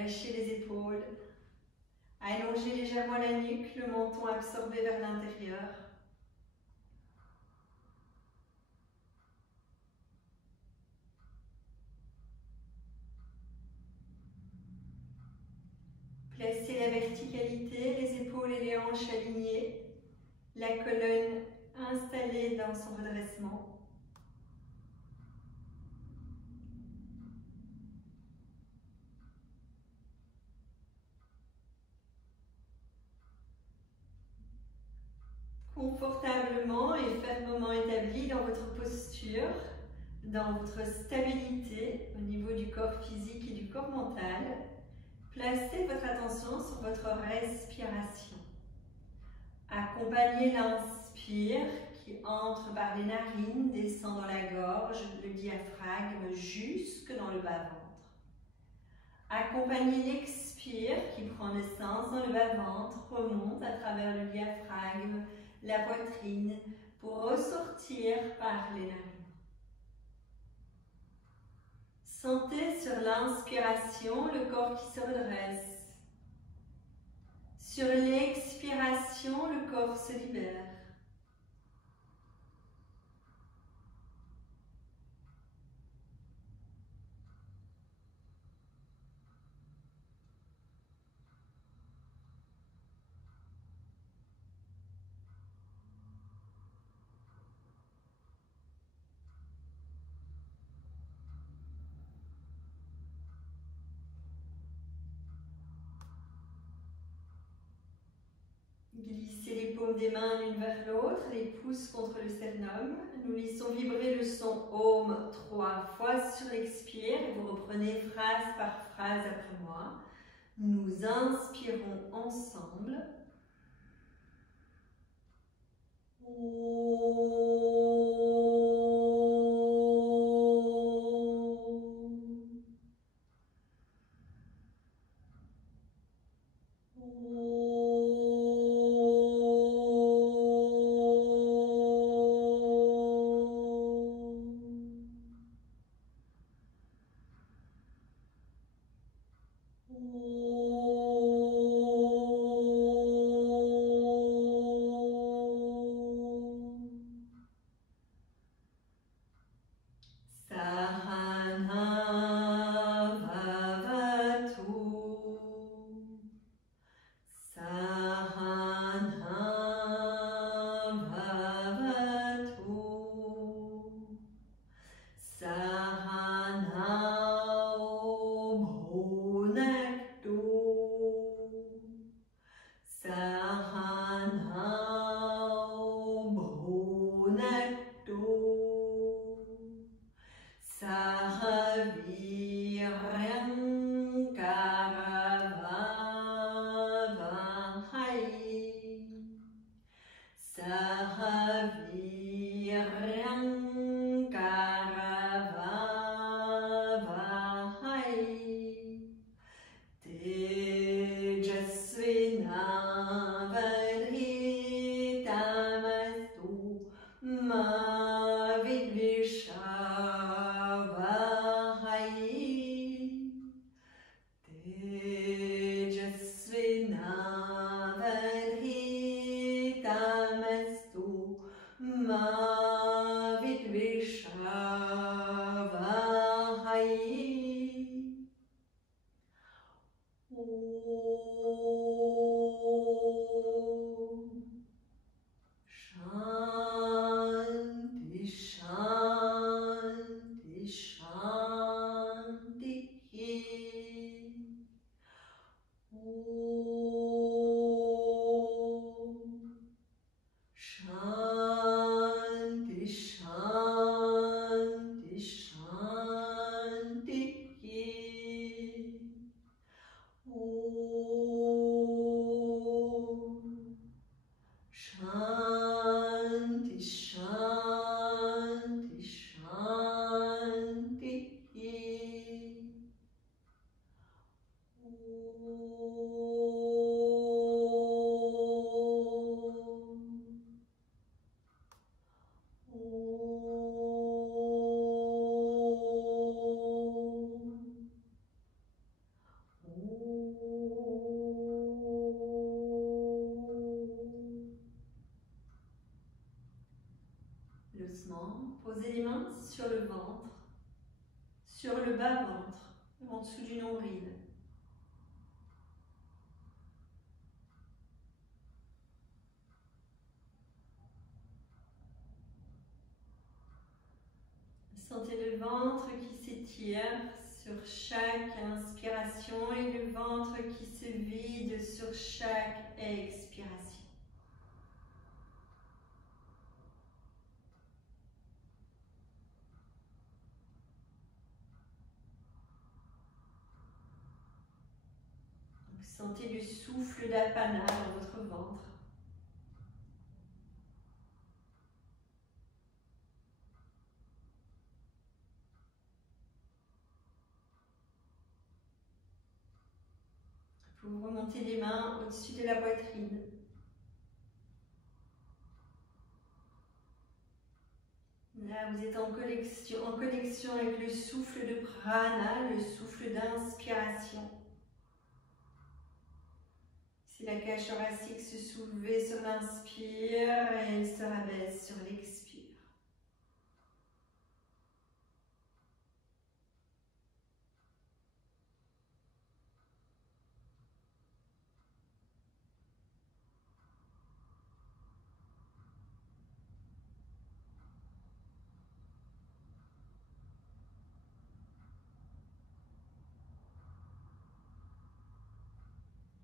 Lâchez les épaules. Allongez légèrement la nuque, le menton absorbé vers l'intérieur. Placez la verticalité, les épaules et les hanches alignées, la colonne installée dans son redressement. Confortablement et fermement établi dans votre posture, dans votre stabilité au niveau du corps physique et du corps mental, placez votre attention sur votre respiration. Accompagnez l'inspire qui entre par les narines, descend dans la gorge, le diaphragme jusque dans le bas-ventre. Accompagnez l'expire qui prend naissance dans le bas-ventre, remonte à travers le diaphragme, la poitrine, pour ressortir par les narines. Sentez sur l'inspiration le corps qui se redresse. Sur l'expiration, le corps se libère. Glissez les paumes des mains l'une vers l'autre, les pouces contre le sternum. Nous laissons vibrer le son Om 3 fois sur l'expire et vous reprenez phrase par phrase après moi. Nous inspirons ensemble. maintenant, posez les mains sur le ventre, sur le bas-ventre, en dessous du nombril. Sentez le ventre qui s'étire sur chaque inspiration et le ventre qui se vide sur chaque expiration. Vous sentez le souffle d'Apana dans votre ventre. Vous remontez les mains au-dessus de la poitrine. Là, vous êtes en connexion avec le souffle de prana, le souffle d'inspiration. Si la cage thoracique se soulevait sur l'inspire et elle se rabaisse sur l'expire.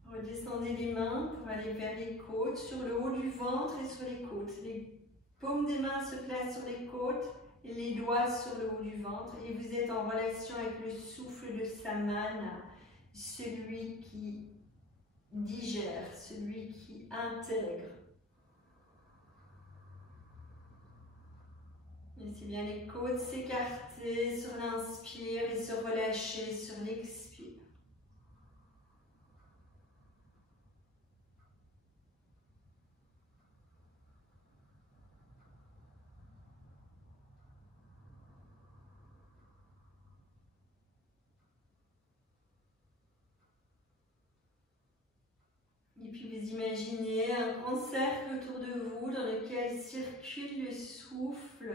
Redescendez les mains pour aller vers les côtes, sur le haut du ventre et sur les côtes. Les paumes des mains se placent sur les côtes et les doigts sur le haut du ventre. Et vous êtes en relation avec le souffle de Samana, celui qui digère, celui qui intègre. Laissez bien les côtes s'écarter sur l'inspire et se relâcher sur l'expire. Et puis vous imaginez un grand cercle autour de vous dans lequel circule le souffle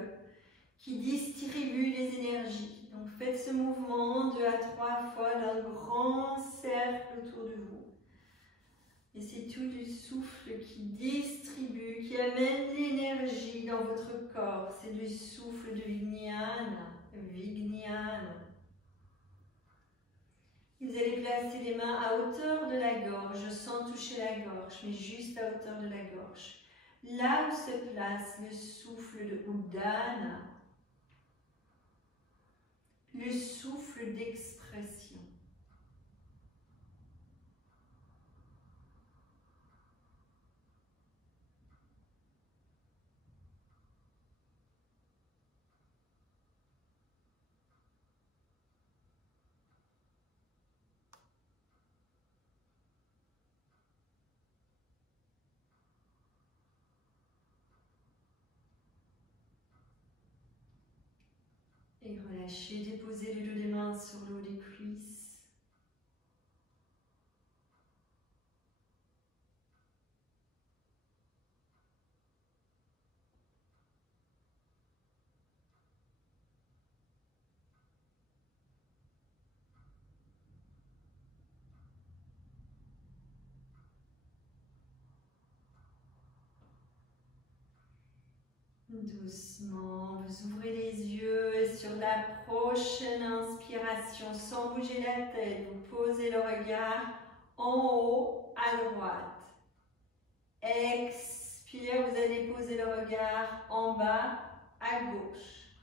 qui distribue les énergies. Donc faites ce mouvement 2 à 3 fois d'un grand cercle autour de vous. Et c'est tout du souffle qui distribue, qui amène l'énergie dans votre corps. C'est du souffle de Vijnana, Vijnana. Vous allez placer les mains à hauteur de la gorge, sans toucher la gorge, mais juste à hauteur de la gorge. Là où se place le souffle de Udana, le souffle d'expression. Et relâchez, déposez le dos des mains sur le haut des cuisses. Doucement, vous ouvrez les yeux et sur la prochaine inspiration, sans bouger la tête, vous posez le regard en haut à droite. Expire, vous allez poser le regard en bas à gauche.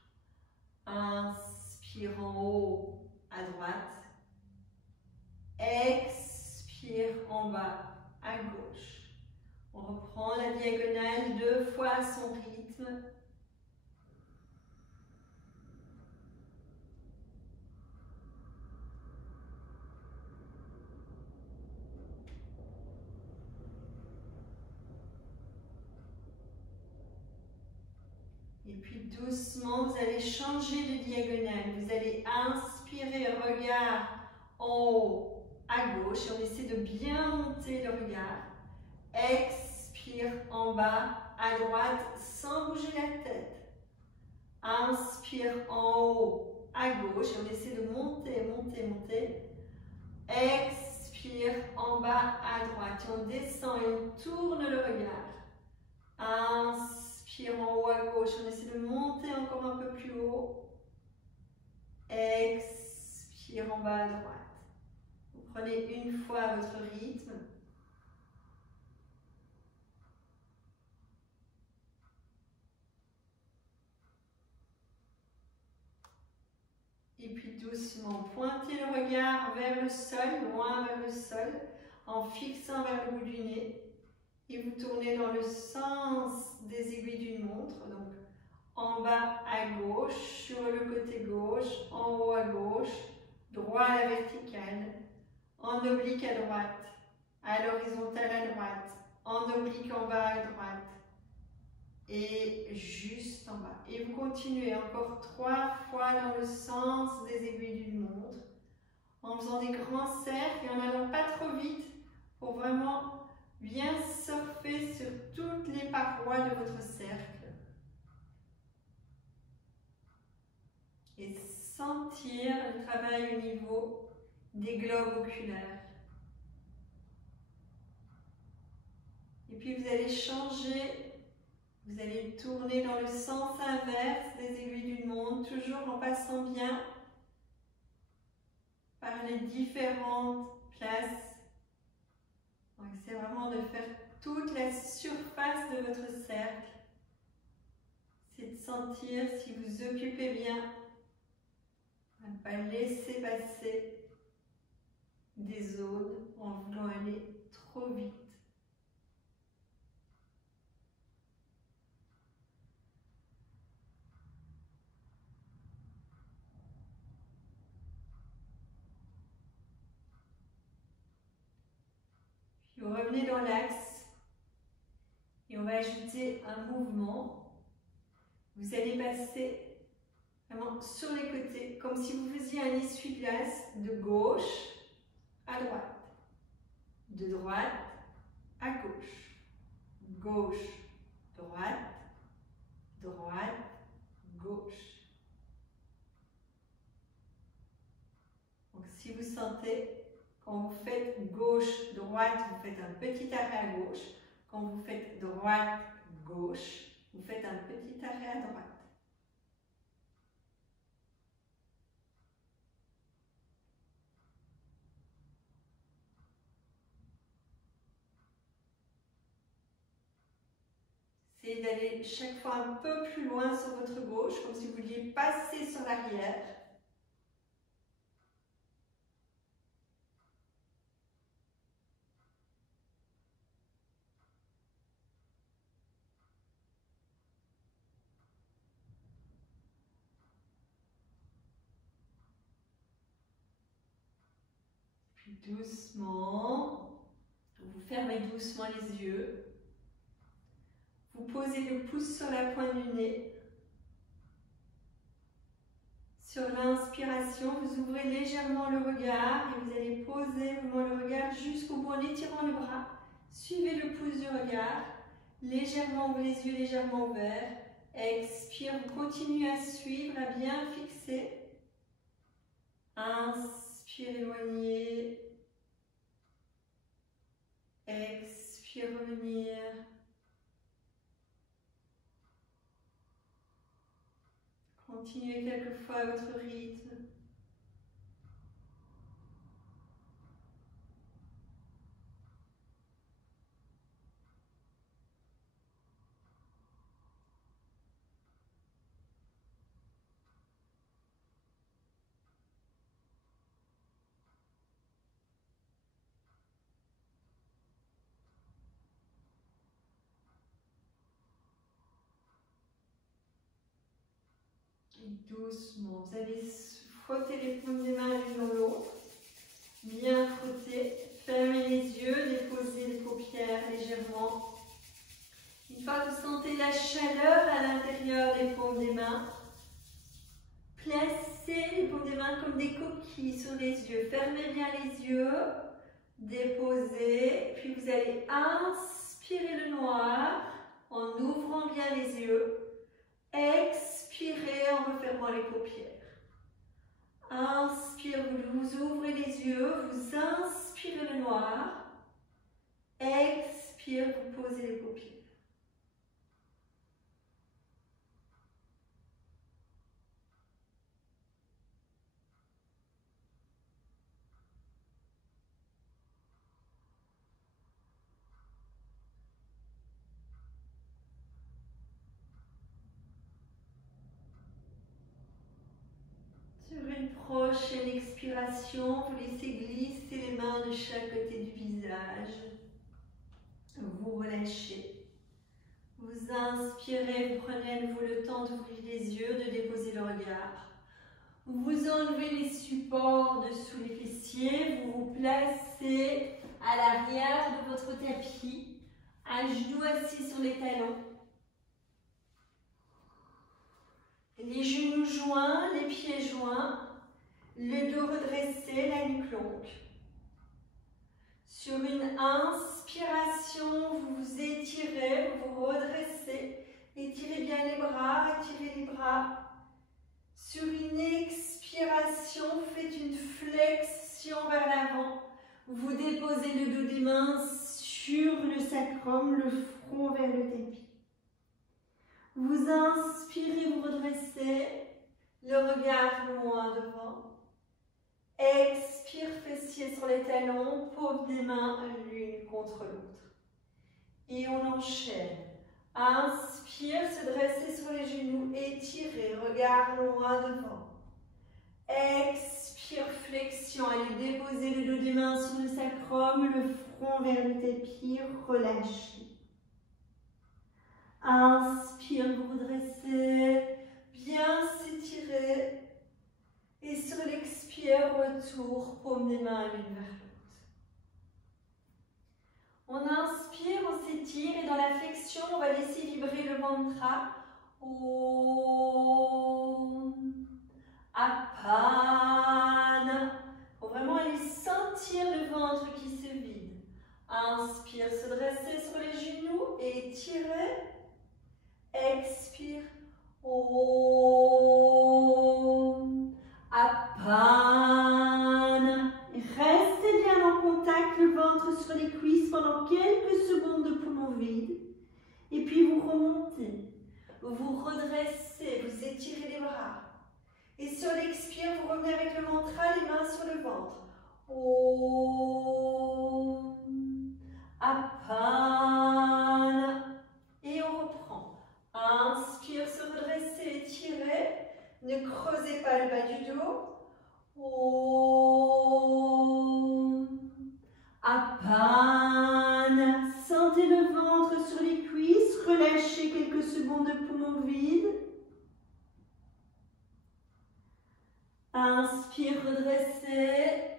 Inspire en haut à droite. Expire en bas à gauche. On reprend la diagonale 2 fois à son rythme. Et puis doucement, vous allez changer de diagonale. Vous allez inspirer, regard en haut à gauche. On essaie de bien monter le regard. Expire en bas à droite sans bouger la tête. Inspire en haut à gauche. On essaie de monter, monter, monter. Expire en bas à droite. Et on descend et on tourne le regard. Inspire en haut à gauche. On essaie de monter encore un peu plus haut. Expire en bas à droite. Vous prenez une fois à votre rythme. Et puis doucement, pointez le regard vers le sol, loin vers le sol, en fixant vers le bout du nez. Et vous tournez dans le sens des aiguilles d'une montre. Donc, en bas à gauche, sur le côté gauche, en haut à gauche, droit à la verticale, en oblique à droite, à l'horizontale à droite, en oblique en bas à droite. Et juste en bas. Et vous continuez encore 3 fois dans le sens des aiguilles d'une montre, en faisant des grands cercles et en n'allant pas trop vite pour vraiment bien surfer sur toutes les parois de votre cercle. Et sentir le travail au niveau des globes oculaires. Et puis vous allez changer. Vous allez tourner dans le sens inverse des aiguilles d'une montre, toujours en passant bien par les différentes places. C'est vraiment de faire toute la surface de votre cercle. C'est de sentir si vous occupez bien, à ne pas laisser passer des zones en voulant aller trop vite. Vous revenez dans l'axe et on va ajouter un mouvement. Vous allez passer vraiment sur les côtés, comme si vous faisiez un essuie-glace de gauche à droite, de droite à gauche, gauche, droite, droite, gauche. Donc si vous sentez, quand vous faites gauche-droite, vous faites un petit arrêt à gauche. Quand vous faites droite-gauche, vous faites un petit arrêt à droite. Essayez d'aller chaque fois un peu plus loin sur votre gauche, comme si vous vouliez passer sur l'arrière. Doucement, vous fermez doucement les yeux. Vous posez le pouce sur la pointe du nez. Sur l'inspiration, vous ouvrez légèrement le regard et vous allez poser vraiment le regard jusqu'au bout en étirant le bras. Suivez le pouce du regard. Légèrement, ouvrez les yeux légèrement ouverts. Expire, vous continuez à suivre, à bien fixer. Inspire, éloignez. Expire, revenir. Continuez quelquefois à votre rythme. Doucement, vous allez frotter les paumes des mains l'une dans l'autre. Bien frotter, fermez les yeux, déposez les paupières légèrement. Une fois que vous sentez la chaleur à l'intérieur des paumes des mains, placez les paumes des mains comme des coquilles sur les yeux. Fermez bien les yeux, déposez, puis vous allez inspirer le noir en ouvrant bien les yeux. Expirez en fermant les paupières. Inspire, vous ouvrez les yeux, vous inspirez le noir. Expire, vous posez les paupières. Sur une prochaine expiration, vous laissez glisser les mains de chaque côté du visage. Vous relâchez. Vous inspirez, vous prenez à nouveau le temps d'ouvrir les yeux, de déposer le regard. Vous enlevez les supports dessous les fessiers, vous vous placez à l'arrière de votre tapis, à genoux assis sur les talons. Les genoux joints, les pieds joints, le dos redressé, la nuque longue. Sur une inspiration, vous vous étirez, vous vous redressez. Étirez bien les bras, étirez les bras. Sur une expiration, vous faites une flexion vers l'avant. Vous déposez le dos des mains sur le sacrum, le front vers le tapis. Vous inspirez, vous redressez, le regard loin devant. Expire, fessiers sur les talons, paumes des mains l'une contre l'autre. Et on enchaîne. Inspire, se dresser sur les genoux, étirer, regard loin devant. Expire, flexion, allez déposer le dos des mains sur le sacrum, le front vers le tapis, relâchez. Inspire, vous redressez, bien s'étirer. Et sur l'expire, retour, paume des mains l'une vers l'autre. On inspire, on s'étire et dans la flexion, on va laisser vibrer le mantra. Om Apana. Il faut vraiment aller sentir le ventre qui se vide. Inspire, se dresser sur les genoux et étirer. Expire. Om Apana. Restez bien en contact, le ventre sur les cuisses pendant quelques secondes de poumon vide. Et puis vous remontez, vous redressez, vous étirez les bras. Et sur l'expire, vous revenez avec le mantra, les mains sur le ventre. Om Apana. Et on reprend. Inspire, se redresser, étirer. Ne creusez pas le bas du dos. Om Apana. Sentez le ventre sur les cuisses. Relâchez quelques secondes de poumon vide. Inspire, redressez.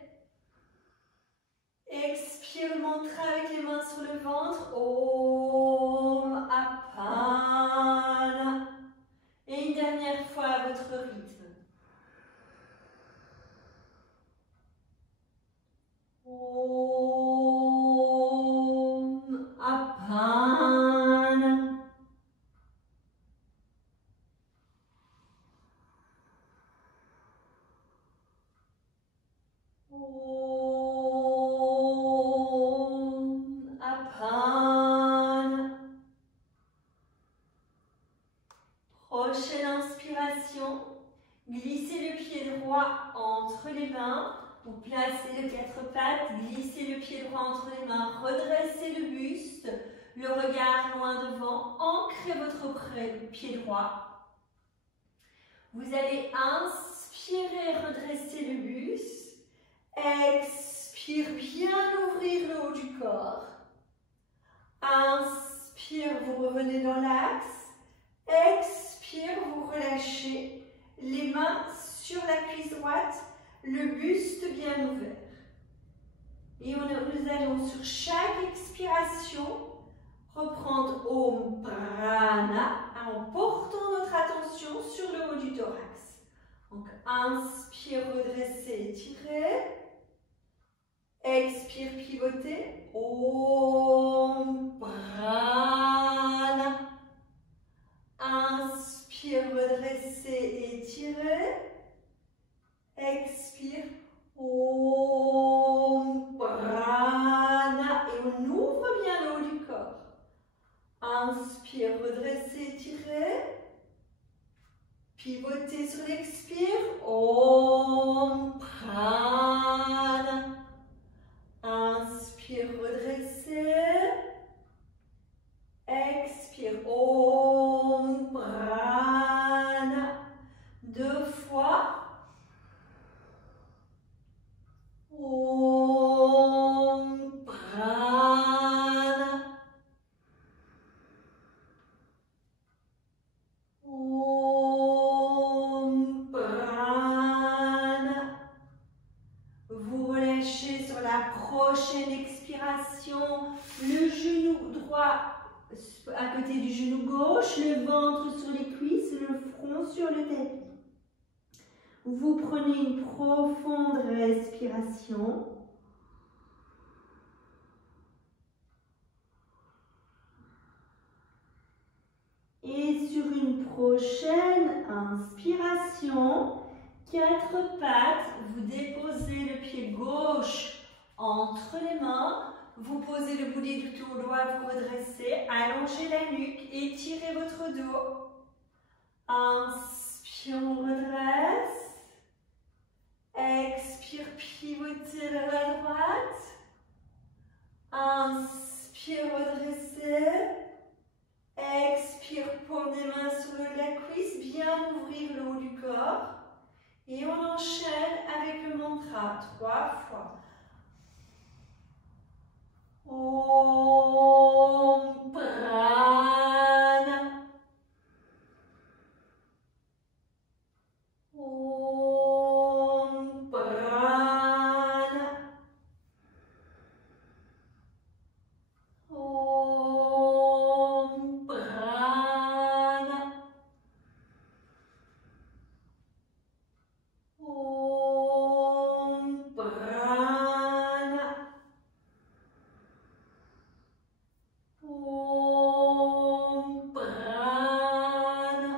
Expire, mantra avec les mains sur le ventre. Om Apana. Et une dernière fois à votre rythme. Om Apana. Om Apana. Prochaine inspiration. Glissez le pied droit entre les mains. Vous placez les quatre pattes, glissez le pied droit entre les mains, redressez le buste, le regard loin devant, ancrez votre pied droit. Vous allez inspirer, redresser le buste. Expire, bien ouvrir le haut du corps. Inspire, vous revenez dans l'axe. Expire, vous relâchez. Les mains sur la cuisse droite. Le buste bien ouvert. Et nous allons sur chaque expiration reprendre Om Prana en portant notre attention sur le haut du thorax. Donc inspire, redresser, étirer. Expire, pivoter. Om Prana. Inspire, redresser, étirer. Expire. Om Prana. Et on ouvre bien le haut du corps. Inspire, redressez, étirez. Pivotez sur l'expire. Om Prana. Inspire, redressez. Expire. Om Prana. 2 fois. Om Prana. Om Prana. Vous relâchez sur la prochaine expiration le genou droit à côté du genou gauche, le ventre sur les cuisses, le front sur le tapis. Vous prenez une profonde respiration. Et sur une prochaine inspiration, 4 pattes, vous déposez le pied gauche entre les mains. Vous posez le bout du doigt, vous redressez, allongez la nuque, étirez votre dos. Inspire, on redresse. Expire, pivotez vers la droite. Inspire, redressez. Expire, paume des mains sur le haut de la cuisse, bien ouvrir le haut du corps. Et on enchaîne avec le mantra 3 fois. Om Prana. Om Prana. Om Prana. Om Prana. Om Prana.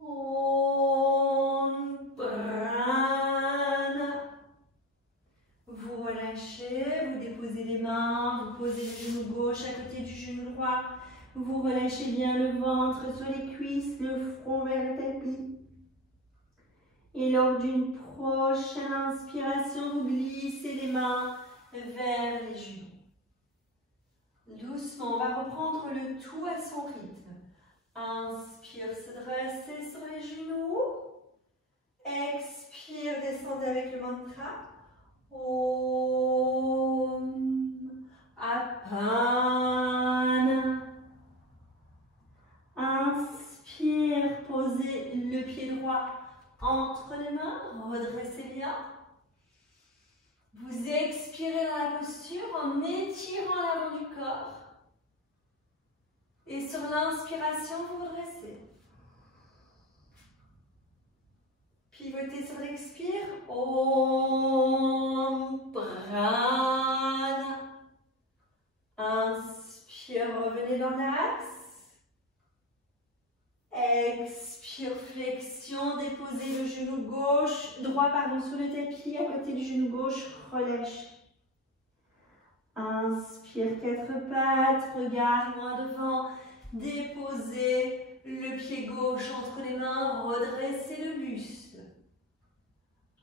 Om Prana. Vous relâchez, vous déposez les mains, vous posez le genou gauche à côté du genou droit. Vous relâchez bien le ventre sur les cuisses, le front vers le tapis. Et lors d'une prochaine inspiration, vous glissez les mains vers les genoux. Doucement, on va reprendre le tout à son rythme. Inspire, se dresser sur les genoux. Expire, descendez avec le mantra. Om Apana. Inspire, posez le pied droit entre les mains, redressez bien. Vous expirez dans la posture en étirant l'avant du corps. Et sur l'inspiration, vous redressez. Pivotez sur l'expire. Om Prana. Inspire, revenez dans l'axe. Expire, flexion, déposez le genou droit sous le tapis, à côté du genou gauche, relâchez. Inspire, 4 pattes, regard loin devant, déposez le pied gauche entre les mains, redressez le buste.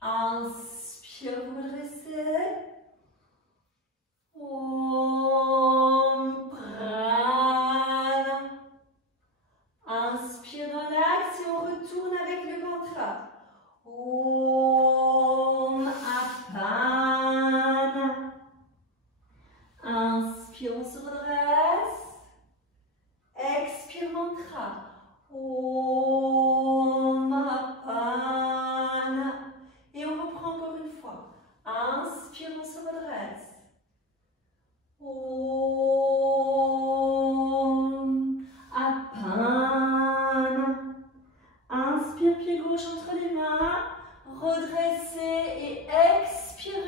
Inspire, vous redressez. Om Prana. Inspire dans l'axe et on retourne avec le mantra. Om Apana. Inspire, on se redresse. Expire, mantra. Om Apana. Et on reprend encore une fois. Inspire, on se redresse. Om Apana. Inspire, pied gauche entre les mains. Redressez et expire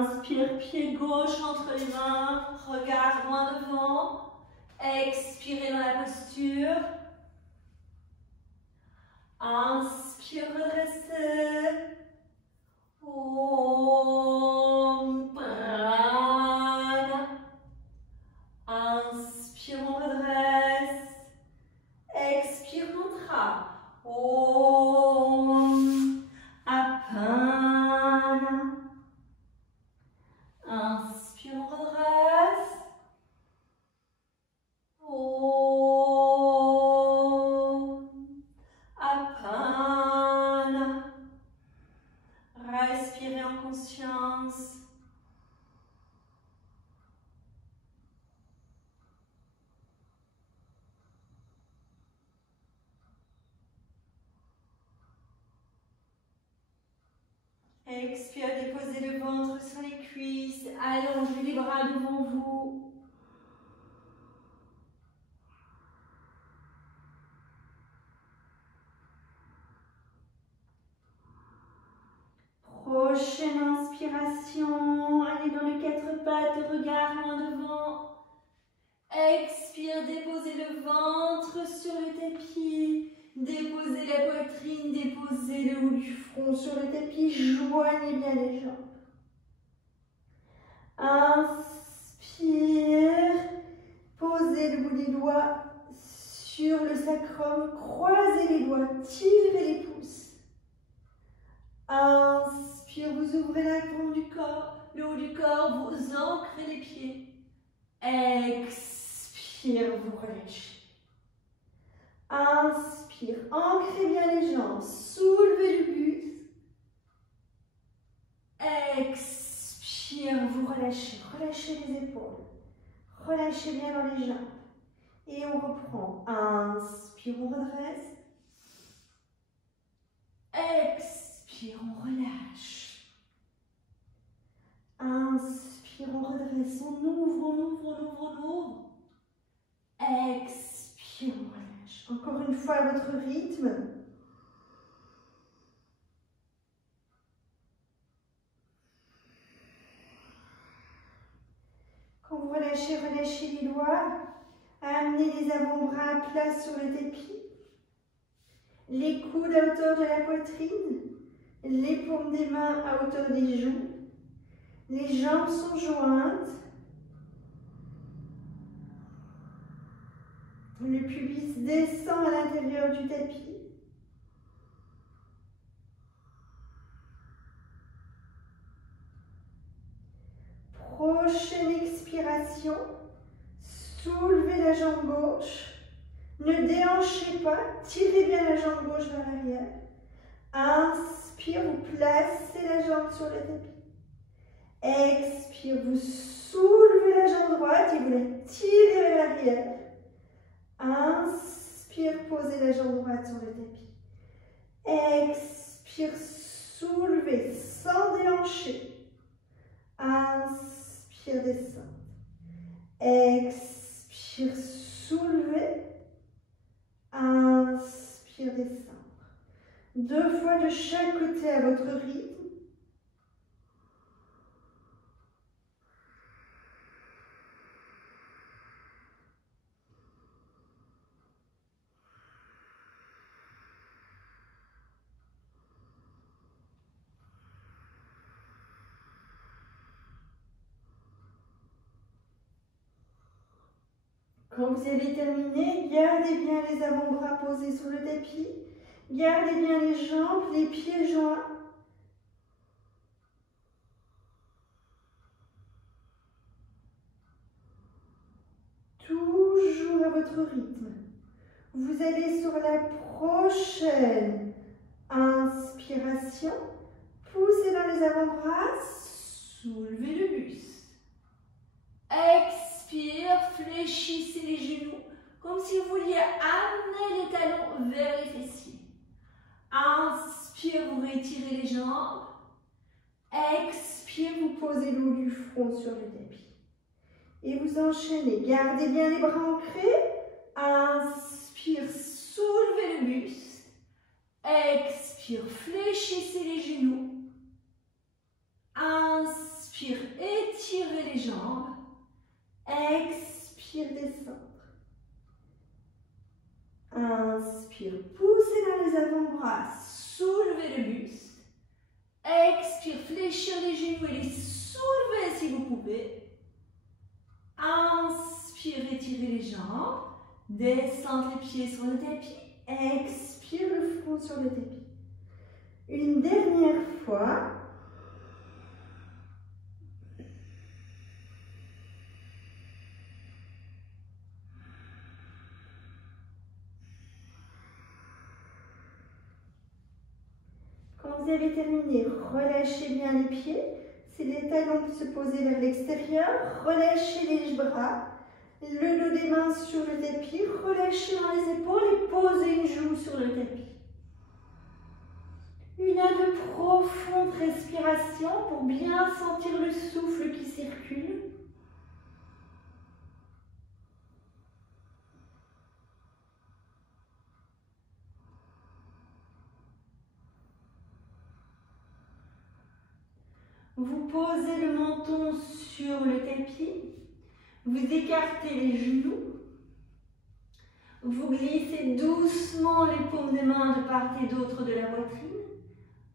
Inspire, pied gauche entre les mains, regard loin devant. Expirez dans la posture. Inspire, redressez. Om Prana. Inspire, on redresse. Expire, mantra. Om Apana. Inspire, on redresse. Om Apana. Respirez en conscience. Expire, déposez le ventre sur les cuisses. Allongez les bras devant vous. Prochaine inspiration. Allez dans les quatre pattes, regard loin devant. Expire, déposez le ventre sur le tapis. Déposez la poitrine, déposez le haut du front sur le tapis. Joignez bien les jambes. Inspire. Posez le bout des doigts sur le sacrum. Croisez les doigts, tirez les pouces. Inspire, vous ouvrez la paume du corps, le haut du corps, vous ancrez les pieds. Expire, vous relâchez. Inspire, ancrez bien les jambes, soulevez le buste. Expire, vous relâchez, relâchez les épaules. Relâchez bien dans les jambes. Et on reprend. Inspire, on redresse. Expire, on relâche. Inspire, on redresse. On ouvre, on ouvre, on ouvre, on ouvre. Expire, on relâche. Encore une fois à votre rythme. Quand vous relâchez, relâchez les doigts. Amenez les avant-bras à plat sur le tapis. Les coudes à hauteur de la poitrine. Les paumes des mains à hauteur des joues. Les jambes sont jointes. Le pubis descend à l'intérieur du tapis. Prochaine expiration. Soulevez la jambe gauche. Ne déhanchez pas. Tirez bien la jambe gauche vers l'arrière. Inspire, vous placez la jambe sur le tapis. Expire, vous soulevez la jambe droite et vous la tirez vers l'arrière. Inspire, posez la jambe droite sur le tapis. Expire, soulevez sans déhancher. Inspire, descendre. Expire, soulevez. Inspire, descendre. 2 fois de chaque côté à votre rythme. Quand vous avez terminé, gardez bien les avant-bras posés sur le tapis. Gardez bien les jambes, les pieds joints. Toujours à votre rythme. Vous allez sur la prochaine inspiration. Poussez dans les avant-bras. Soulevez le buste. Expire, fléchissez les genoux. Comme si vous vouliez amener les talons vers les fessiers. Inspire, vous retirez les jambes. Expire, vous posez le haut du front sur le tapis. Et vous enchaînez. Gardez bien les bras ancrés. Inspire, soulevez le buste. Expire, fléchissez les genoux. Inspire, les jambes. Expire, descendre. Inspire, poussez dans les avant-bras, soulevez le buste. Expire, fléchir les genoux et les soulever si vous pouvez. Inspire, étirez les jambes. Descendre les pieds sur le tapis. Expire, le front sur le tapis. Une dernière fois. Quand vous avez terminé, relâchez bien les pieds. Si les talons se poser vers l'extérieur, relâchez les bras. Le dos des mains sur le tapis, relâchez dans les épaules et posez une joue sur le tapis. Une à deux profondes respirations pour bien sentir le souffle qui circule. Vous posez le menton sur le tapis. Vous écartez les genoux. Vous glissez doucement les paumes des mains de part et d'autre de la poitrine.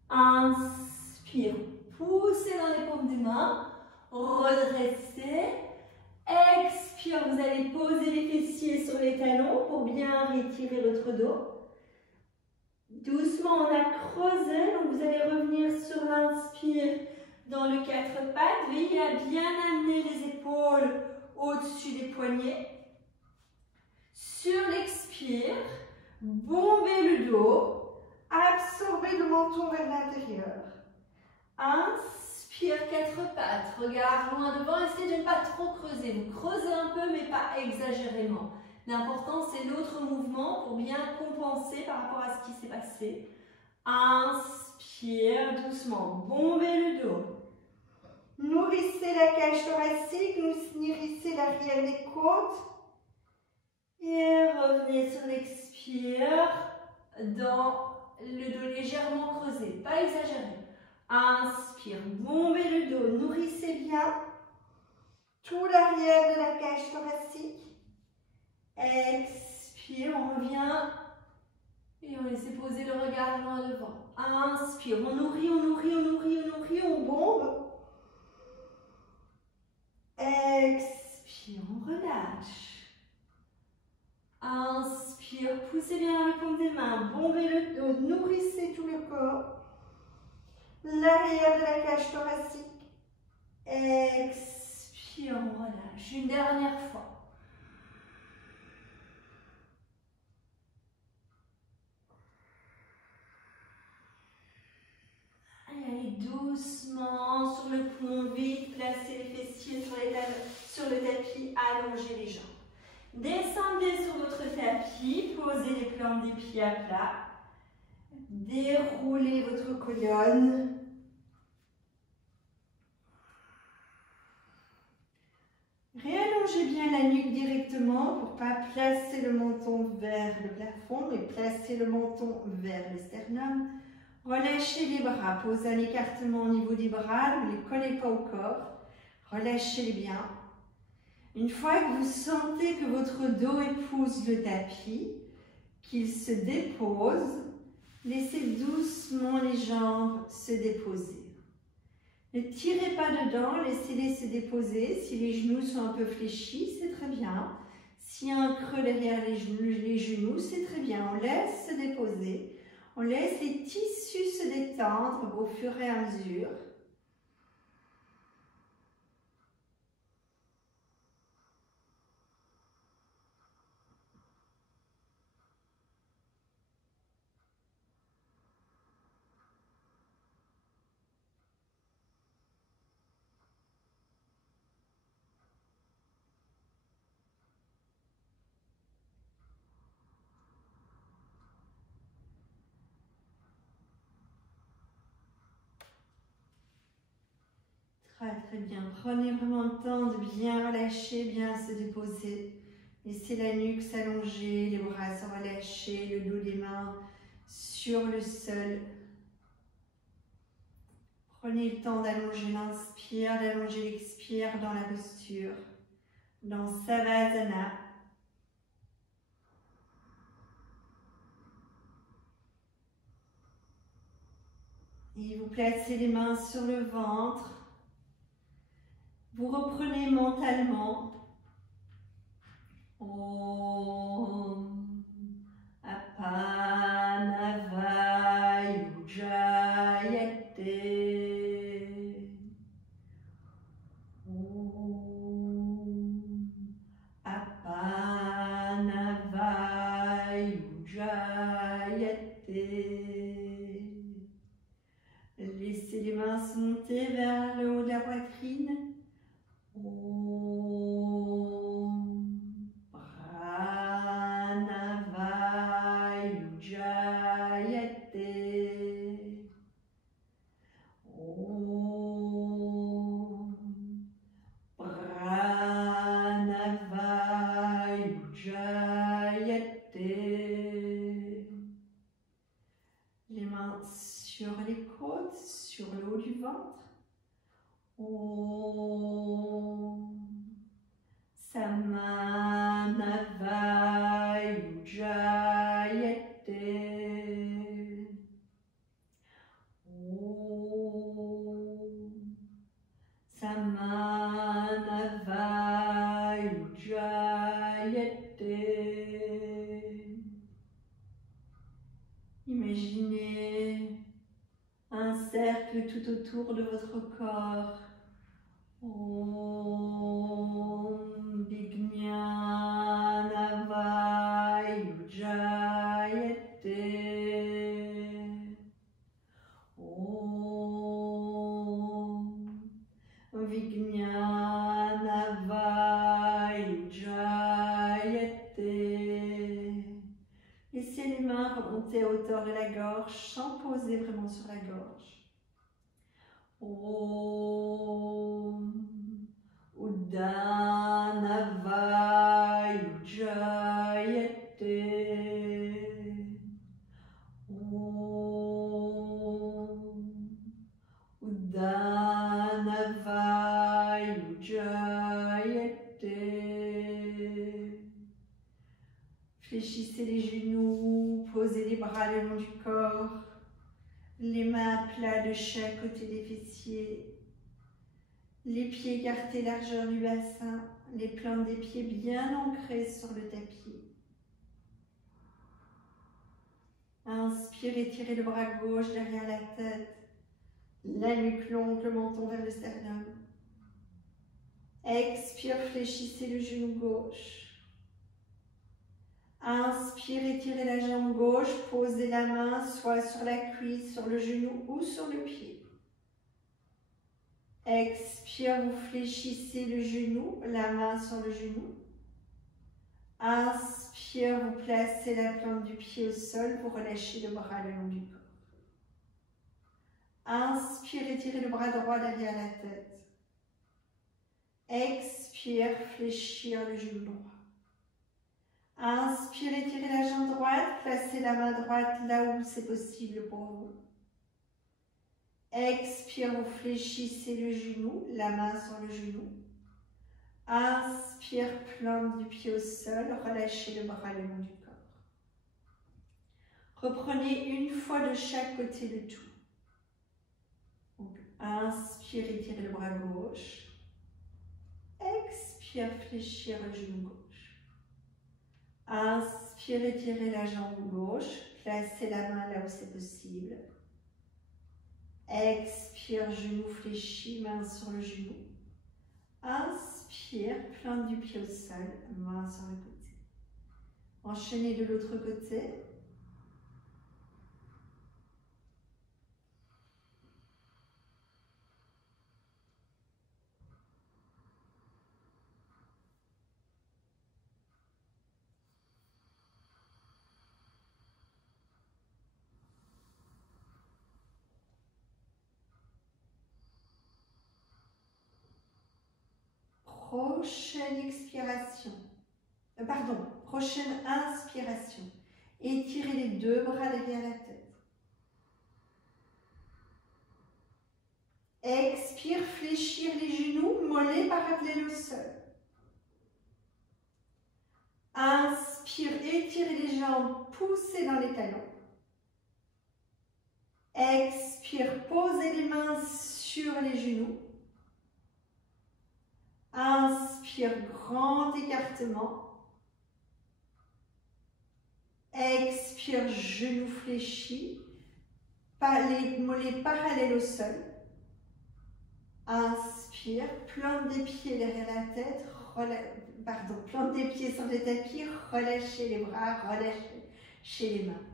Inspire, poussez dans les paumes des mains. Redressez. Expire, vous allez poser les fessiers sur les talons pour bien retirer votre dos. Doucement, on a creusé, donc vous allez revenir sur l'inspire dans le quatre pattes. Veillez à bien amener les épaules au-dessus des poignets. Sur l'expire, bombez le dos, absorbez le menton vers l'intérieur. Inspire, quatre pattes, regard loin devant, essayez de ne pas trop creuser. Vous creusez un peu, mais pas exagérément. L'important, c'est l'autre mouvement pour bien compenser par rapport à ce qui s'est passé. Inspire doucement, bombez le dos. Nourrissez la cage thoracique, nourrissez l'arrière des côtes. Et revenez sur l'expire dans le dos légèrement creusé, pas exagéré. Inspire, bombez le dos, nourrissez bien tout l'arrière de la cage thoracique. Expire, on revient et on laisse poser le regard loin devant. Inspire, on nourrit, on nourrit, on nourrit, on nourrit, on bombe. Expire, on relâche. Inspire, poussez bien la paume des mains, bombez le dos, nourrissez tout le corps. L'arrière de la cage thoracique. Expire, on relâche. Une dernière fois. Allez doucement sur le pont, vite, placez les fessiers sur le tapis, allongez les jambes. Descendez sur votre tapis, posez les plantes des pieds à plat. Déroulez votre colonne. Réallongez bien la nuque directement pour ne pas placer le menton vers le plafond, mais placer le menton vers le sternum. Relâchez les bras, posez un écartement au niveau des bras, ne les collez pas au corps. Relâchez-les bien. Une fois que vous sentez que votre dos épouse le tapis, qu'il se dépose, laissez doucement les jambes se déposer. Ne tirez pas dedans, laissez-les se déposer. Si les genoux sont un peu fléchis, c'est très bien. S'il y a un creux derrière les genoux, c'est très bien. On laisse se déposer. On laisse les tissus se détendre au fur et à mesure. Très bien. Prenez vraiment le temps de bien relâcher, bien se déposer. Laissez la nuque s'allonger, les bras se relâcher, le dos des mains sur le sol. Prenez le temps d'allonger l'inspire, d'allonger l'expire dans la posture, dans Savasana. Et vous placez les mains sur le ventre. Vous reprenez mentalement. Om Apanavai Ujjayate. Om Apanavai Ujjayate. Laissez les mains se monter vers le haut de la poitrine. Om Pranavai Ujjayate. Om Pranavai Ujjayate. Les mains sur les côtes, sur le haut du ventre. Om Samanavai Ujjayate. Om Samanavai Ujjayate. Imaginez un cercle tout autour de votre corps. Om Vijnanavai Ujjayate. Om Vijnanavai Ujjayate. Laissez les mains remonter à hauteur de la gorge sans poser vraiment sur la gorge. Om Uddanavai Ujjayate. Om Uddanavai Ujjayate. Fléchissez les genoux, posez les bras le long du corps. Les mains à plat de chaque côté des fessiers. Les pieds écartés largeur du bassin. Les plantes des pieds bien ancrées sur le tapis. Inspire, étirez le bras gauche derrière la tête. La nuque longue, le menton vers le sternum. Expire, fléchissez le genou gauche. Inspire, étirez la jambe gauche, posez la main soit sur la cuisse, sur le genou ou sur le pied. Expire, vous fléchissez le genou, la main sur le genou. Inspire, vous placez la plante du pied au sol, vous relâchez le bras le long du corps. Inspire, étirez le bras droit derrière la tête. Expire, fléchir le genou droit. Inspire, étirez la jambe droite, placez la main droite là où c'est possible pour vous. Expire, vous fléchissez le genou, la main sur le genou. Inspire, plante du pied au sol, relâchez le bras le long du corps. Reprenez une fois de chaque côté le tout. Donc, inspire, étirez le bras gauche. Expire, fléchir le genou gauche. Inspire, étirez la jambe gauche, placez la main là où c'est possible. Expire, genou fléchi, main sur le genou. Inspire, plante du pied au sol, main sur le côté. Enchaînez de l'autre côté. Prochaine expiration, prochaine inspiration. Étirez les deux bras derrière la tête. Expire, fléchir les genoux, mollets parallèles au sol. Inspire, étirez les jambes, poussez dans les talons. Expire, posez les mains sur les genoux. Inspire, grand écartement. Expire, genoux fléchis, les mollets parallèles au sol. Inspire, plante des pieds derrière la tête, plante des pieds sur le tapis, relâchez les bras, relâchez les mains.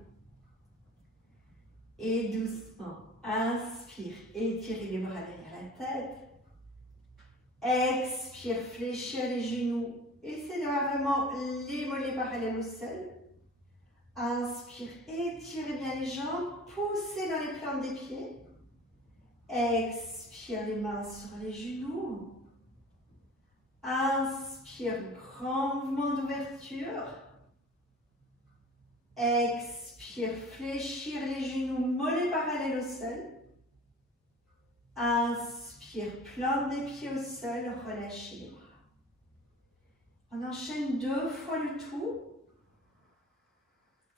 Et doucement, inspire, étirez les bras derrière la tête. Expire, fléchir les genoux. Essayez d'avoir vraiment les mollets parallèles au sol. Inspire, étirez bien les jambes, poussez dans les plantes des pieds. Expire, les mains sur les genoux. Inspire, grand mouvement d'ouverture. Expire, fléchir les genoux, mollets parallèles au sol. Inspire, plante des pieds au sol, relâchez les bras. On enchaîne 2 fois le tout.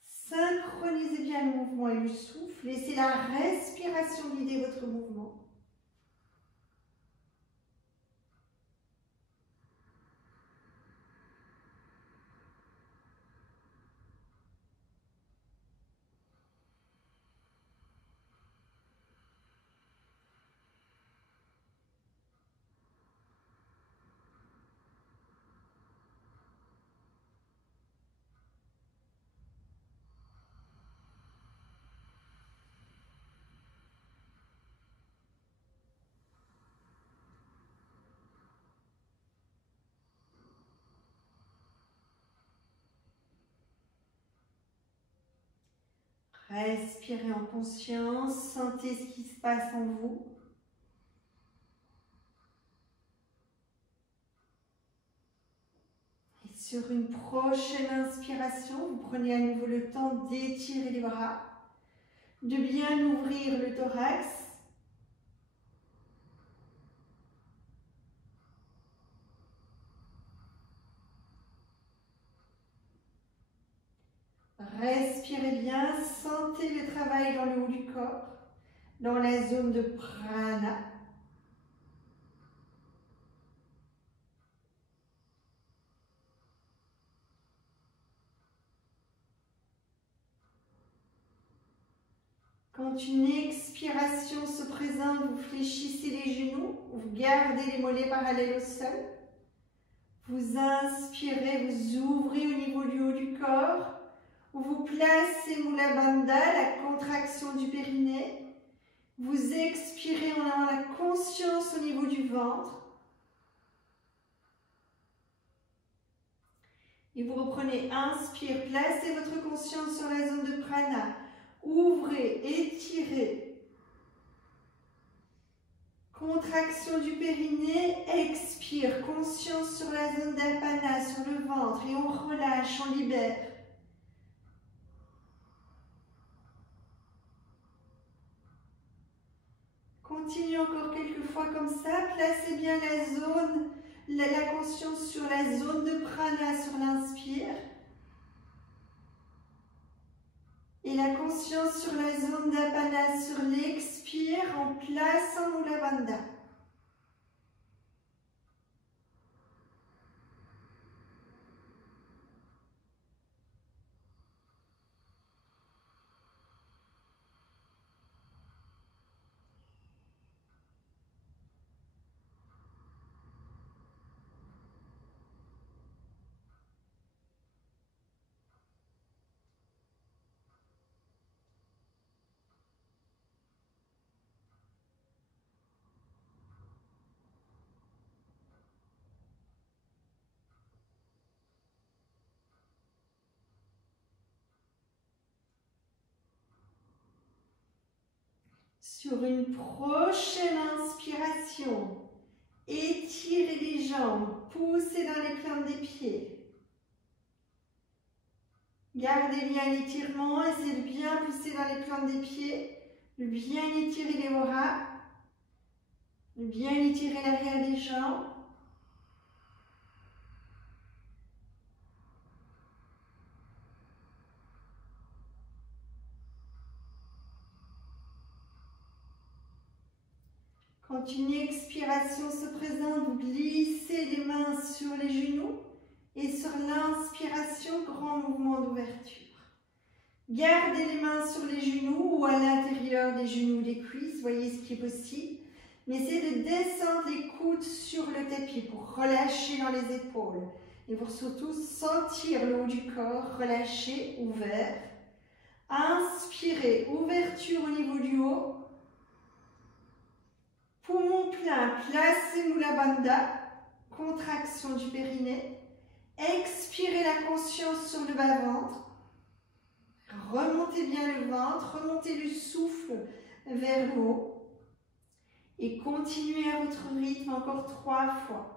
Synchronisez bien le mouvement et le souffle. Laissez la respiration guider votre mouvement. Respirez en conscience, sentez ce qui se passe en vous. Et sur une prochaine inspiration, vous prenez à nouveau le temps d'étirer les bras, de bien ouvrir le thorax. Respirez bien, sentez le travail dans le haut du corps, dans la zone de prana. Quand une expiration se présente, vous fléchissez les genoux, vous gardez les mollets parallèles au sol. Vous inspirez, vous ouvrez au niveau du haut du corps. Vous placez Mula Bandha, la contraction du périnée. Vous expirez en ayant la conscience au niveau du ventre. Et vous reprenez, inspire, placez votre conscience sur la zone de prana. Ouvrez, étirez. Contraction du périnée, expire, conscience sur la zone d'apana, sur le ventre. Et on relâche, on libère. Continuez encore quelques fois comme ça. Placez bien la conscience sur la zone de prana sur l'inspire. Et la conscience sur la zone d'apana sur l'expire en plaçant Mula Bandha. Sur une prochaine inspiration, étirez les jambes, poussez dans les plantes des pieds. Gardez bien l'étirement, essayez de bien pousser dans les plantes des pieds, de bien étirer les bras. Bien étirer l'arrière des jambes. Quand une expiration se présente, vous glissez les mains sur les genoux et sur l'inspiration, grand mouvement d'ouverture. Gardez les mains sur les genoux ou à l'intérieur des genoux, des cuisses, voyez ce qui est possible. Mais essayez de descendre les coudes sur le tapis pour relâcher dans les épaules. Et pour surtout sentir le haut du corps relâché, ouvert. Inspirez, ouverture au niveau du haut. Poumon plein, placez Mula Bandha, contraction du périnée. Expirez la conscience sur le bas-ventre. Remontez bien le ventre, remontez le souffle vers le haut. Et continuez à votre rythme encore 3 fois.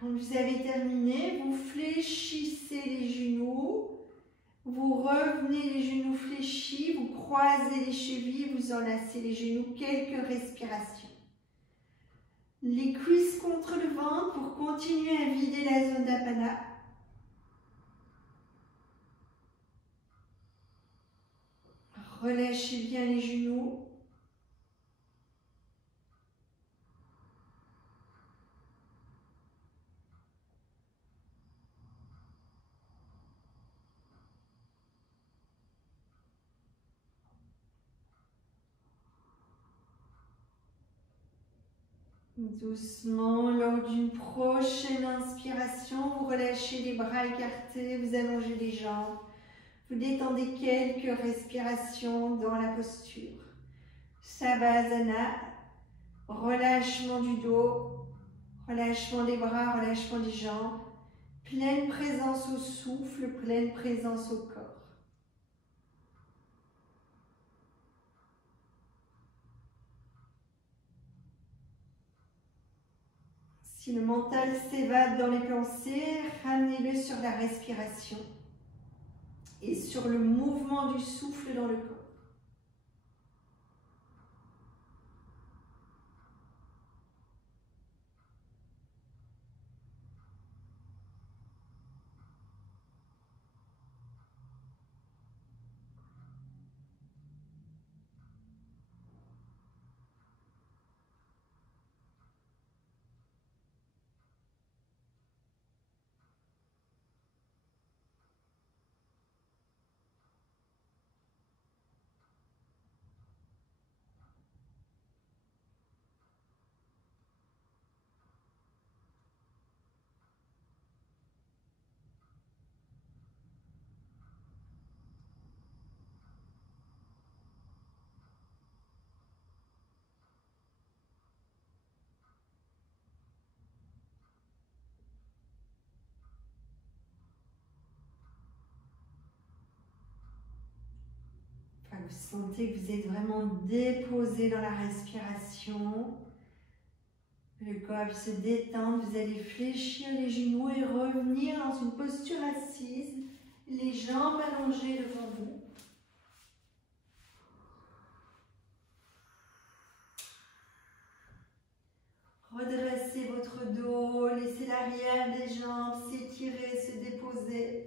Quand vous avez terminé, vous fléchissez les genoux, vous revenez les genoux fléchis, vous croisez les chevilles, vous enlacez les genoux, quelques respirations. Les cuisses contre le ventre pour continuer à vider la zone d'apana. Relâchez bien les genoux. Doucement, lors d'une prochaine inspiration, vous relâchez les bras écartés, vous allongez les jambes. Vous détendez quelques respirations dans la posture. Savasana, relâchement du dos, relâchement des bras, relâchement des jambes. Pleine présence au souffle, pleine présence au corps. Si le mental s'évade dans les pensées, ramenez-le sur la respiration et sur le mouvement du souffle dans le corps. Vous sentez que vous êtes vraiment déposé dans la respiration. Le corps se détend, vous allez fléchir les genoux et revenir dans une posture assise, les jambes allongées devant vous. Redressez votre dos, laissez l'arrière des jambes s'étirer, se déposer.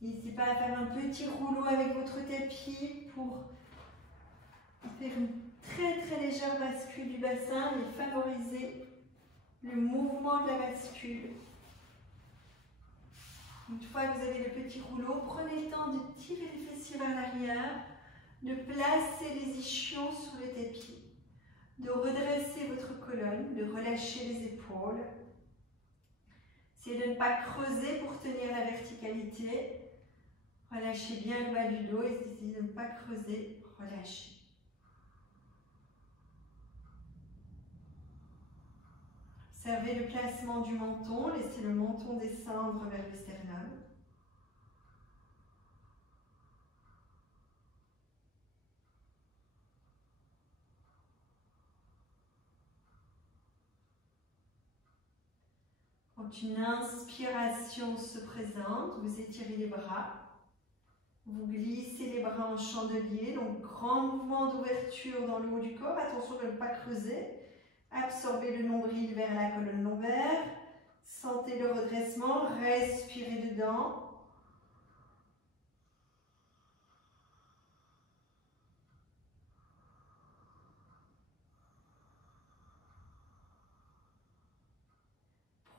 N'hésitez pas à faire un petit rouleau avec votre tapis pour faire une très légère bascule du bassin et favoriser le mouvement de la bascule. Une fois que vous avez le petit rouleau, prenez le temps de tirer les fessiers vers l'arrière, de placer les ischions sur le tapis, de redresser votre colonne, de relâcher les épaules. Essayez de ne pas creuser pour tenir la verticalité. Relâchez bien le bas du dos et essayez de ne pas creuser, relâchez. Observez le placement du menton, laissez le menton descendre vers le sternum. Quand une inspiration se présente, vous étirez les bras. Vous glissez les bras en chandelier, donc grand mouvement d'ouverture dans le haut du corps. Attention de ne pas creuser. Absorbez le nombril vers la colonne lombaire. Sentez le redressement, respirez dedans.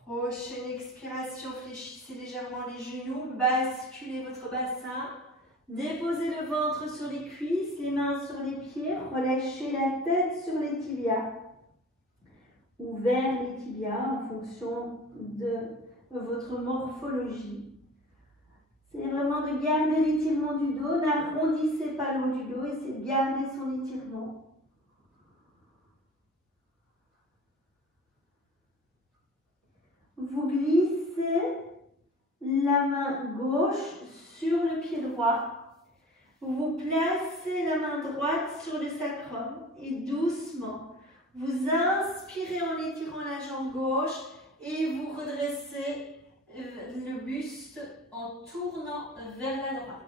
Prochaine expiration, fléchissez légèrement les genoux, basculez votre bassin. Déposez le ventre sur les cuisses, les mains sur les pieds, relâchez la tête sur les tibias ou vers les tibias en fonction de votre morphologie. C'est vraiment de garder l'étirement du dos, n'arrondissez pas le haut du dos, essayez de garder son étirement. Vous glissez la main gauche sur le pied droit. Vous placez la main droite sur le sacrum et doucement, vous inspirez en étirant la jambe gauche et vous redressez le buste en tournant vers la droite.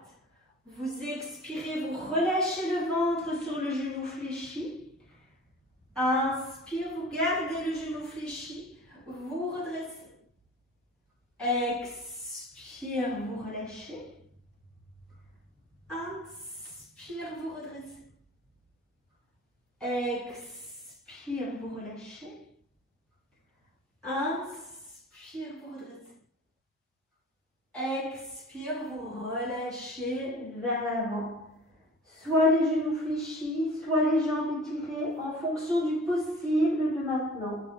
Vous expirez, vous relâchez le ventre sur le genou fléchi. Inspire, vous gardez le genou fléchi, vous redressez. Expire, vous relâchez. Inspire, vous redressez. Expire, vous relâchez. Inspire, vous redressez. Expire, vous relâchez vers l'avant. Soit les genoux fléchis, soit les jambes étirées en fonction du possible de maintenant.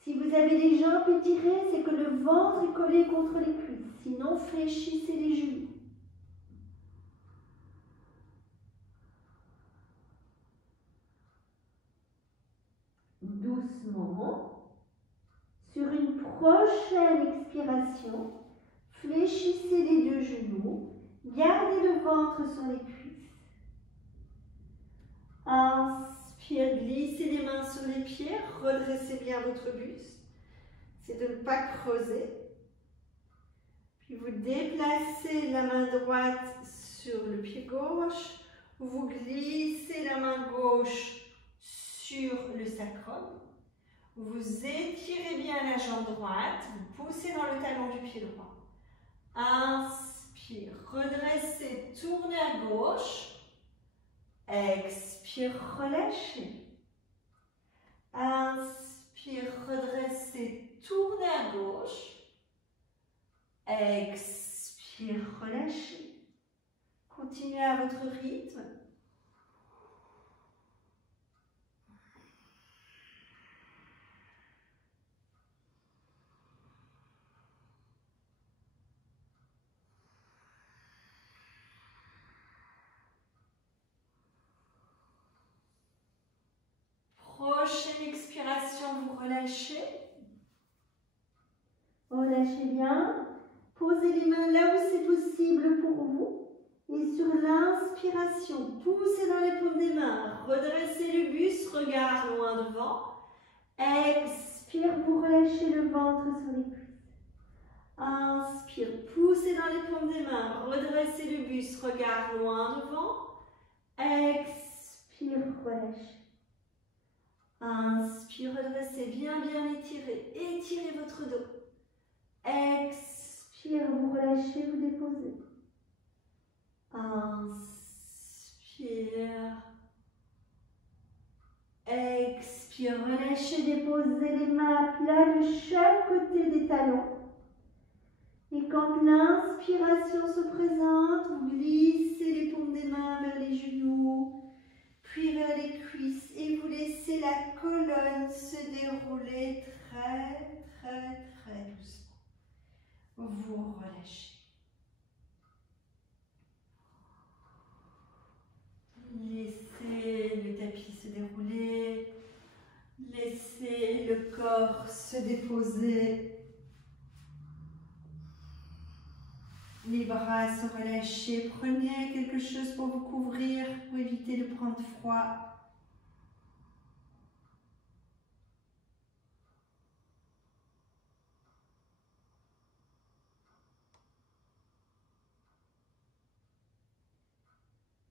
Si vous avez les jambes étirées, c'est que le ventre est collé contre les cuisses. Sinon, fléchissez les genoux. Doucement, sur une prochaine expiration, fléchissez les deux genoux, gardez le ventre sur les cuisses. Inspire, glissez les mains sur les pieds, redressez bien votre buste. C'est de ne pas creuser. Puis vous déplacez la main droite sur le pied gauche. Vous glissez la main gauche sur le sacrum. Vous étirez bien la jambe droite. Vous poussez dans le talon du pied droit. Inspire, redressez, tournez à gauche. Expire, relâchez. Inspire, redressez, tournez à gauche. Expire, relâchez. Continuez à votre rythme. Prochaine expiration, vous relâchez. Relâchez bien. Posez les mains là où c'est possible pour vous. Et sur l'inspiration, poussez dans les paumes des mains. Redressez le buste, regard loin devant. Expire, vous relâchez le ventre sur les cuisses. Inspire, poussez dans les paumes des mains. Redressez le buste, regard loin devant. Expire, relâchez. Inspire, redressez, bien étirez. Étirez votre dos. Expire, vous relâchez, vous déposez. Inspire. Expire, relâchez, déposez les mains à plat de chaque côté des talons. Et quand l'inspiration se présente, vous glissez les paumes des mains vers les genoux, puis vers les cuisses et vous laissez la colonne se dérouler très doucement. Vous relâchez. Laissez le tapis se dérouler. Laissez déposer. Les bras se relâcher. Prenez quelque chose pour vous couvrir, pour éviter de prendre froid.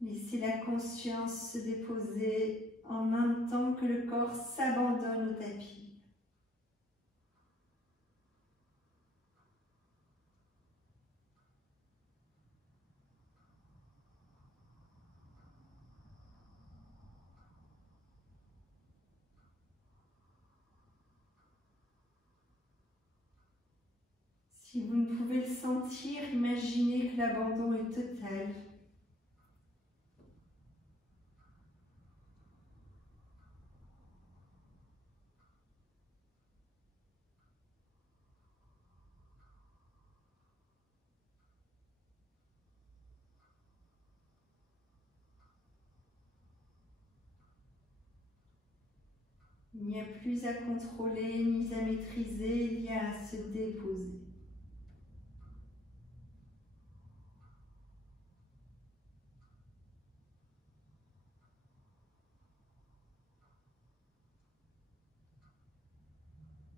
Laissez la conscience se déposer en même temps que le corps s'abandonne au tapis. Si vous ne pouvez le sentir, imaginez que l'abandon est total. Il n'y a plus à contrôler ni à maîtriser, il y a à se déposer.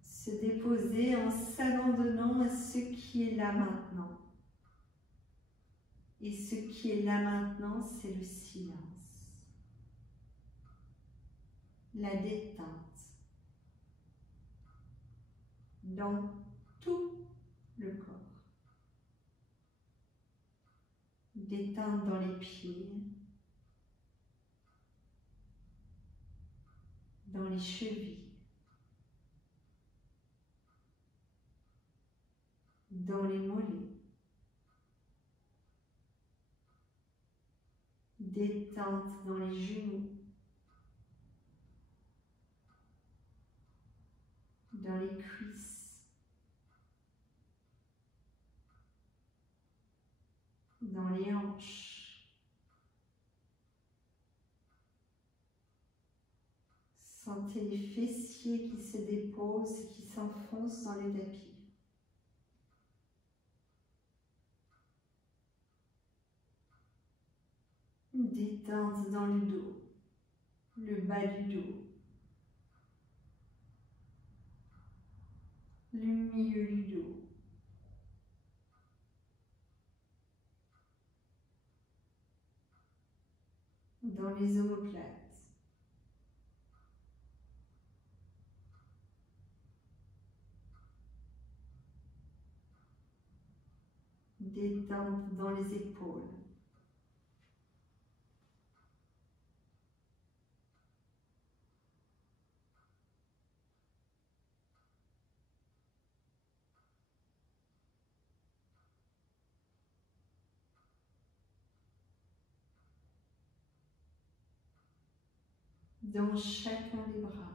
Se déposer en s'abandonnant à ce qui est là maintenant. Et ce qui est là maintenant, c'est le silence, la détente, dans tout le corps. Détente dans les pieds, dans les chevilles, dans les mollets. Détente dans les genoux, dans les cuisses, dans les hanches. Sentez les fessiers qui se déposent et qui s'enfoncent dans les tapis. Détente dans le dos, le bas du dos, le milieu du dos, dans les omoplates, détente dans les épaules, dans chacun des bras,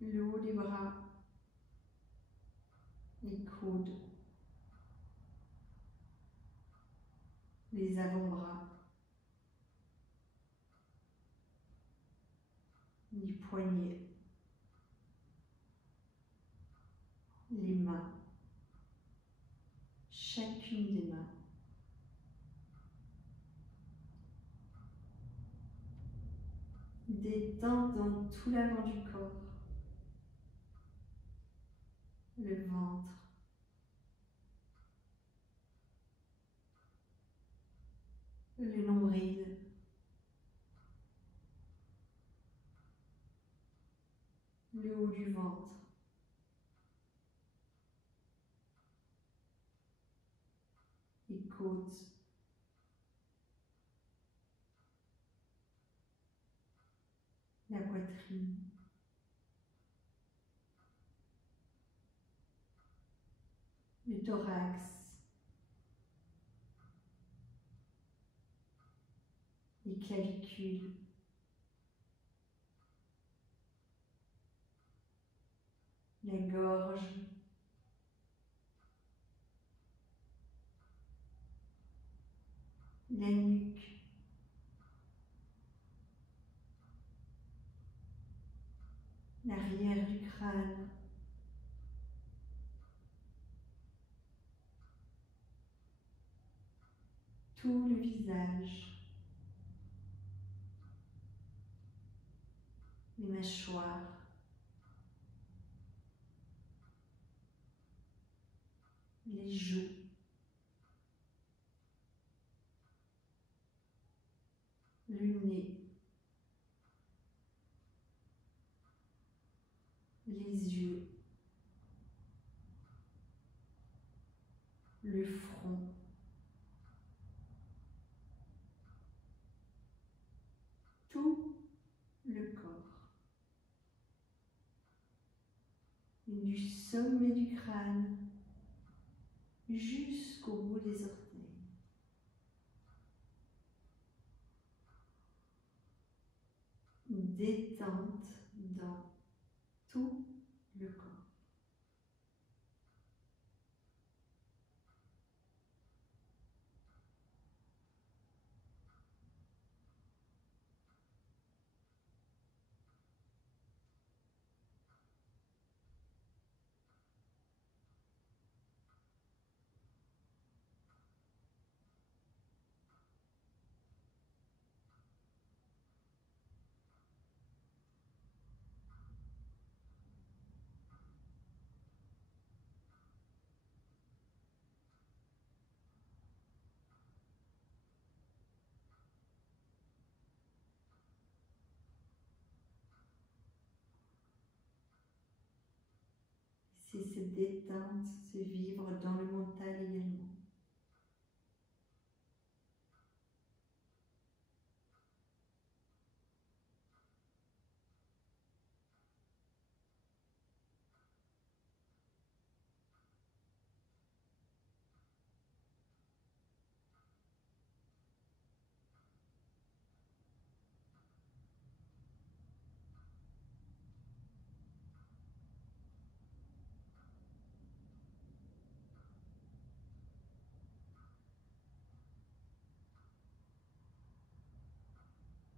le haut des bras, les coudes, les avant-bras, les poignets, les mains, chacune des mains. Détente dans tout l'avant du corps, le ventre, le nombril, le haut du ventre, les côtes, la poitrine, le thorax, les clavicules, la gorge, la nuque, l'arrière du crâne, tout le visage, les mâchoires, les joues, le nez, les yeux, le front, tout le corps, du sommet du crâne jusqu'au bout des orteils. Détente dans tout le corps. C'est cette détente, se vivre dans le mental également.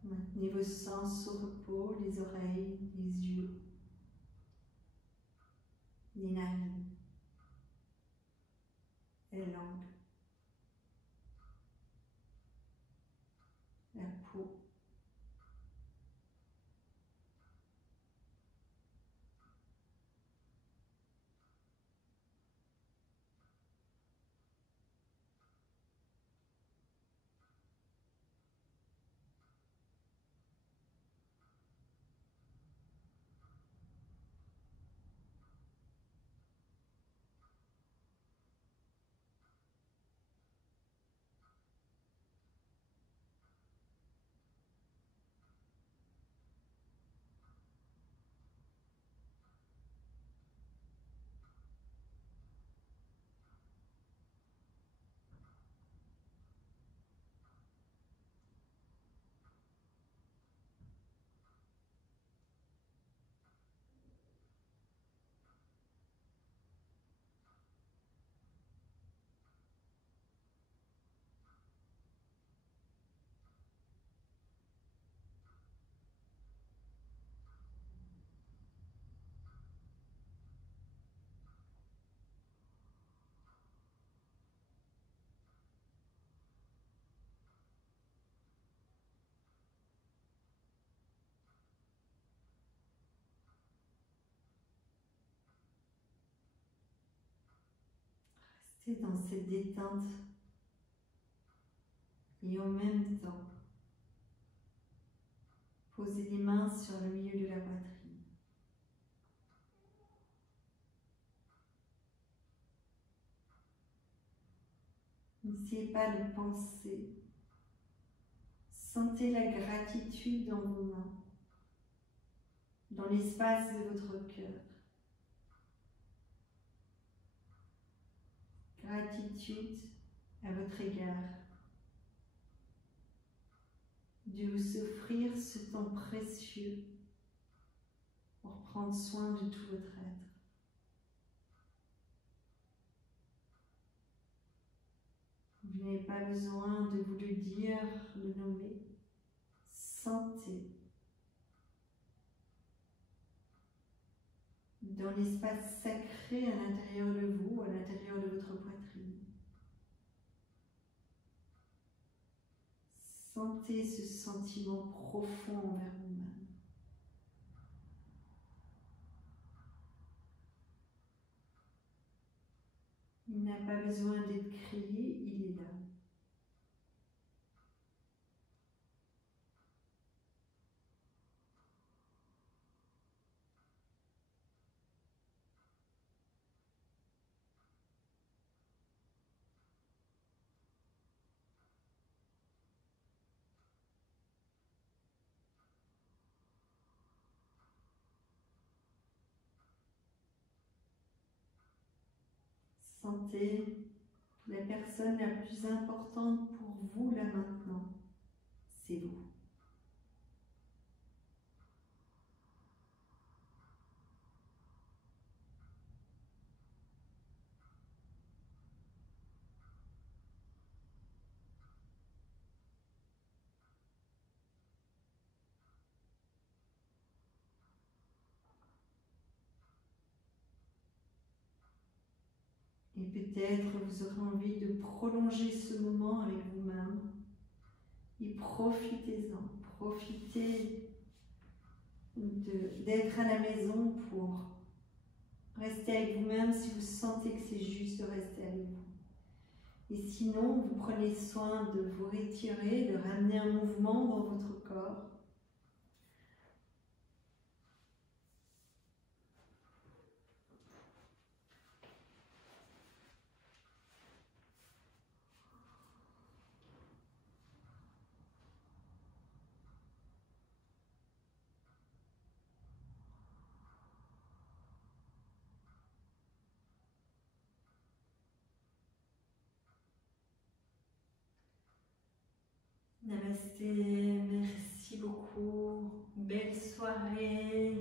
Maintenez vos sens au repos, les oreilles, les yeux, les narines, la langue, la peau. Restez dans cette détente et en même temps, posez les mains sur le milieu de la poitrine. N'essayez pas de penser. Sentez la gratitude dans vos mains, dans l'espace de votre cœur. Gratitude à votre égard de vous offrir ce temps précieux pour prendre soin de tout votre être. Vous n'avez pas besoin de vous le dire, le nommer. Sentez dans l'espace sacré à l'intérieur de vous, à l'intérieur de votre poitrine. Sentez ce sentiment profond envers vous-même. Il n'a pas besoin d'être crié, il est là. Sentez la personne la plus importante pour vous là maintenant, c'est vous. Et peut-être vous aurez envie de prolonger ce moment avec vous-même. Et profitez-en, profitez d'être à la maison pour rester avec vous-même si vous sentez que c'est juste de rester avec vous. Et sinon, vous prenez soin de vous retirer, de ramener un mouvement dans votre corps. Namasté, merci beaucoup. Belle soirée.